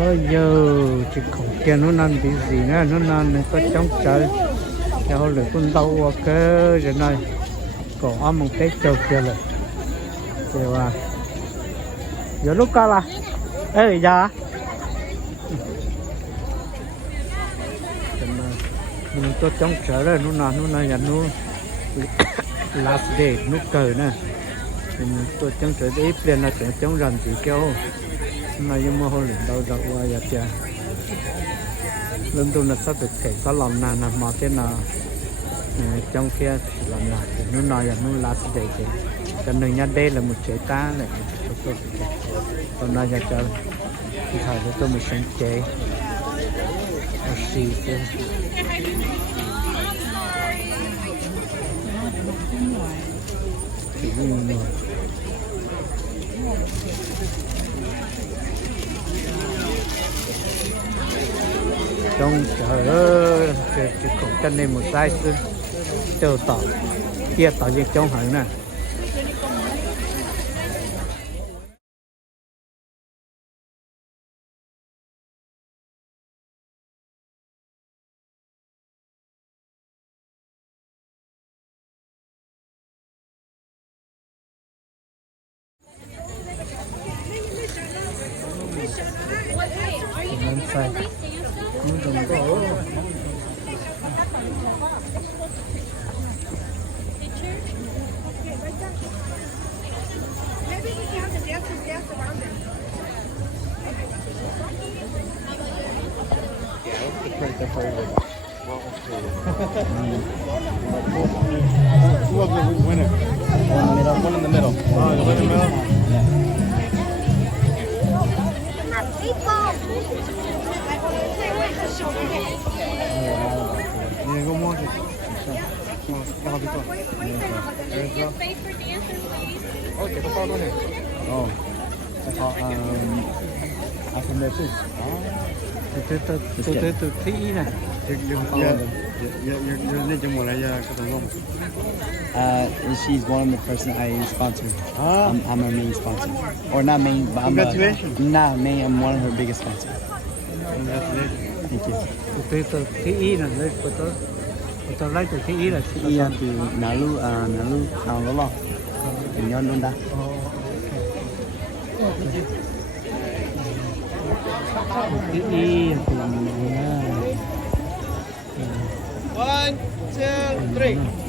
có giờ chỉ không kia nó năn bị gì nữa nó năn có chống trời cho lửa con đâu cái rồi này còn ăn một cái trâu kia rồi rồi à giờ lúc cao là ê dạ mình có chống trời rồi nó năn nhà nó last day nó cờ nè mình tôi chống trời ít lên là chống rần chỉ kêu mà nhưng mà hồi đầu đầu qua giờ chưa lần đầu là sắp được thể có lòng nào mà thế nào trong kia làm nào nó nói là nó là sẽ để cho nên nha đây là một chế ta này còn nói cho thì thời của tôi mình sinh chế xì thế trong chợ chỉ còn chân này một size chờ tỏ kia tỏ việc trong hẳn nè lên size không đồng cổ One in the middle. Oh, the in the middle? Yeah. Yeah, go more. Okay, go follow him. Oh. I can do this. từ thị này She's one of the person I sponsor. I'm her main sponsor, or not main, but Congratulations. Not main. I'm one of her biggest sponsors. Congratulations. Thank you. từ thị này lấy của tôi lấy từ thị là Chị thì nalu nào lo thì nhon luôn đã. thị 1, 2, 3.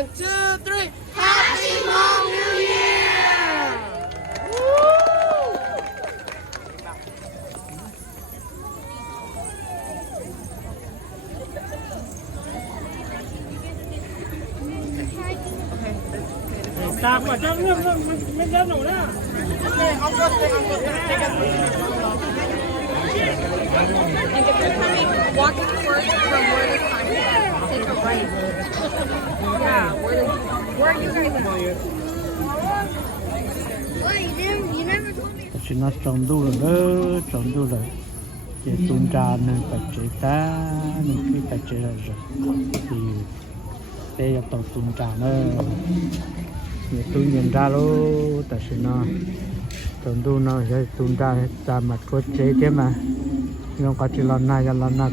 1, 2, 3. Happy Hmong New Year! Tạm ở trong nước mình lên nổ đó. Okay, I'm good. And if you're coming, walking first from where the sun is, take a right. Yeah, where are you guys at? Well, you never told me. chỉ nó trồng đu rồi đó trồng đu rồi để tuôn ra nên phải chế ta nên khi phải chế là rồi thì đây là tàu tuôn ra nữa để tôi nhận ra luôn tại sao nó trồng đu nó sẽ tuôn ra mặt có chế thế mà nhưng có chỉ lần này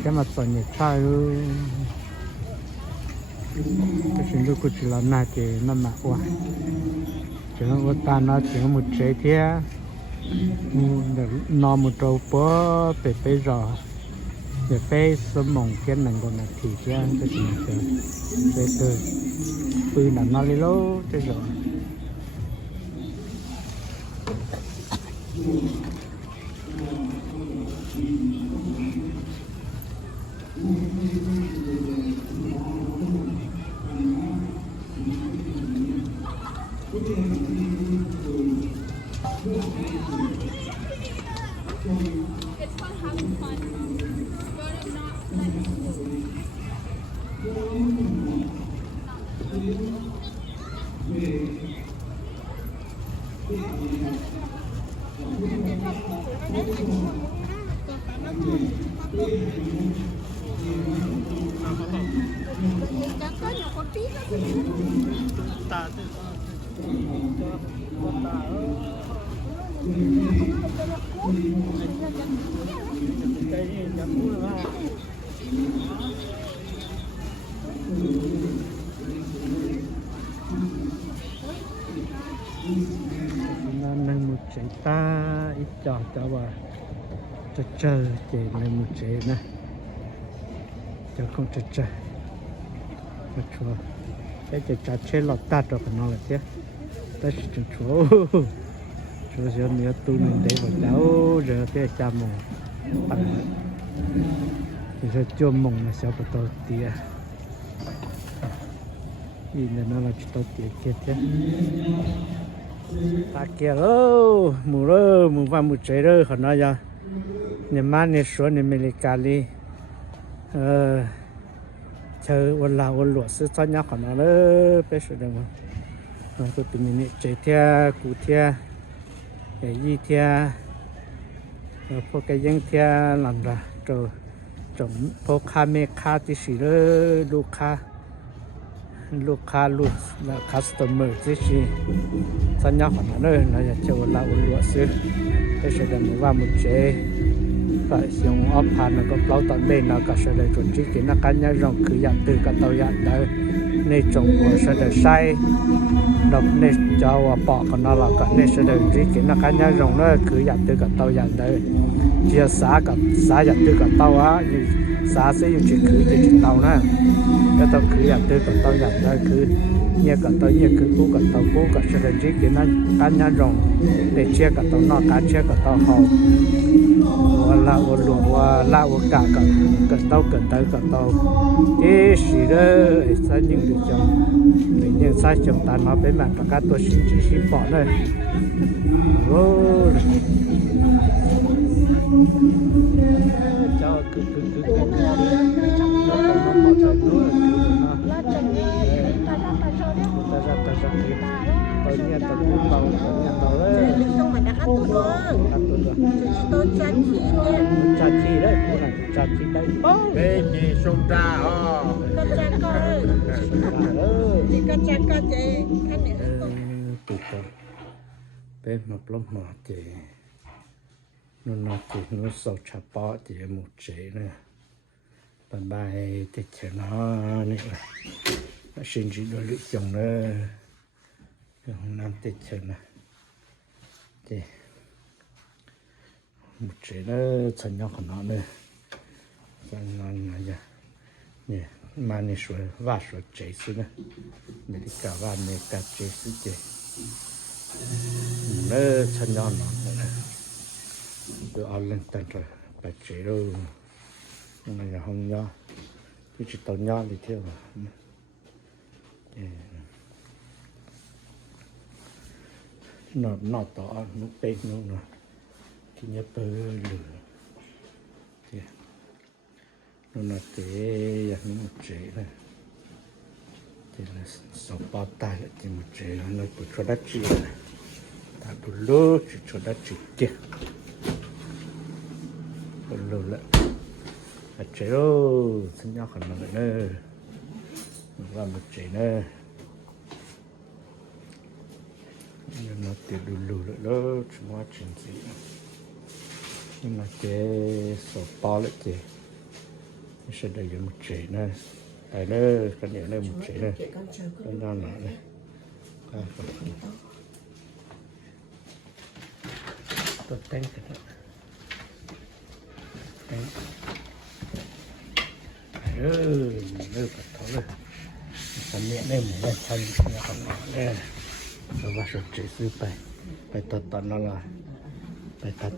cái mặt toàn nhiệt sai luôn cái chuyện đó có chỉ lần này thì nó mặc quá chỉ nó có ta nó chỉ một chế thế nó một trâu bó bể rồi để bể sớm mong cái này còn là thịt ra cái gì nữa từ là nó lấy lố thế rồi nên một chế ta ít cho bà chờ chế nên một chế nè cho không chờ nó chua cái chế chế lọt ta cho nó là thế ta chỉ chừng chua giờ nữa tôi mình để vào cháu giờ cái cha mồng bằng thì giờ cho mồng là sao bắt đầu tía nhìn nó là chỉ tía kia thế ta kia đâu mù vào mù chế đâu họ nói ra niệm man niệm số niệm mê cali chờ ôn lụa sư cho nhau họ nói đó bé sửa được mà tôi tự mình chế theo cụ theo để gì theo phố cái dân theo làm ra rồi trồng phố cà mê cà tí xí đóลูกค้าและ customer ที่ชีสัญญาของเราเนี่ยเราจะเจอเราล้วนซื้อก็แสดงว่ามุเจก็เสียงออฟผ่านก็เปล่าตอนเล่นเราก็แสดงจนที่กินนักการยังรองคืออยากตื่นกับตัวอยากได้ในจงหัวแสดงใช้เราในเจ้าปอกของเราก็ในแสดงที่กินนักการยังรองเนี่ยคืออยากตื่นกับตัวอยากได้เจียสากับสาอยากตื่นกับตัวสาเสียอยู่ที่คือที่ตัวนั่นก็ต้องคืออยากตื่นกับตัวอยากได้คือเนี่ยกับตัวเนี่ยคือกูกับตัวกูกับแสดงที่กินนักการยังรองในเชี่ยกับตัวนอกการเชี่ยกับตัวเขาว่าละว่าหลวงว่าละว่ากะกับตัวกับตัวกับตัวที่สีเด้อใส่ยังดีจังนี่ยังใส่จังตามาเป็นแบบประกาศตัวสีปอดเลยโอ้เจ้าคือเราต้องมาใช้ด้วยแต่ตัวเนี่ยตัวกูเราเนี่ยเราเลย Không phải đã ăn tôi nữa. Tôi chặt thịt đấy cô này chặt thịt đây Bên gì sông ra con chặt con ơi. Chị con chặt con chị ăn này tụt rồi bên một lông mỏ chị nó chị nó sầu chả bó chị một chế nữa bàn bài thì chờ nó này nó xin chị đôi lưỡi chồng nữa năm tết chờ nè chị một chế nó thành nhau của nó nữa cho nó này nè mà này sửa và sửa chế xí nữa để đi cả và này cả chế xí chế nó chân nhau nó nữa tôi ăn lên tận rồi bà chế đâu nhưng mà không nhau tôi chỉ tao nhau thì theo nó tỏ nó bên nó thì nhớ bơ lửa thì nó thế như một chế này thì là sáu bao tay lại thì một chế nó cứ cho đất chỉ này ta đủ lúa chỉ cho đất chỉ kia còn lúa lại là chế đâu xin nhau khẩn năng nữa và một chế nữa nhưng nó tiền đủ lúa lại đó chúng ta chuyện gì nhưng mà chế sáu bao lại chế sẽ đầy một chế này tại nơi cái này này một chế này cái nào nữa này tôi đánh cái đó nơi phải tháo lên cái miệng này một cái thân nó không có đây rồi vào số chế sư phải tận nó là phải tận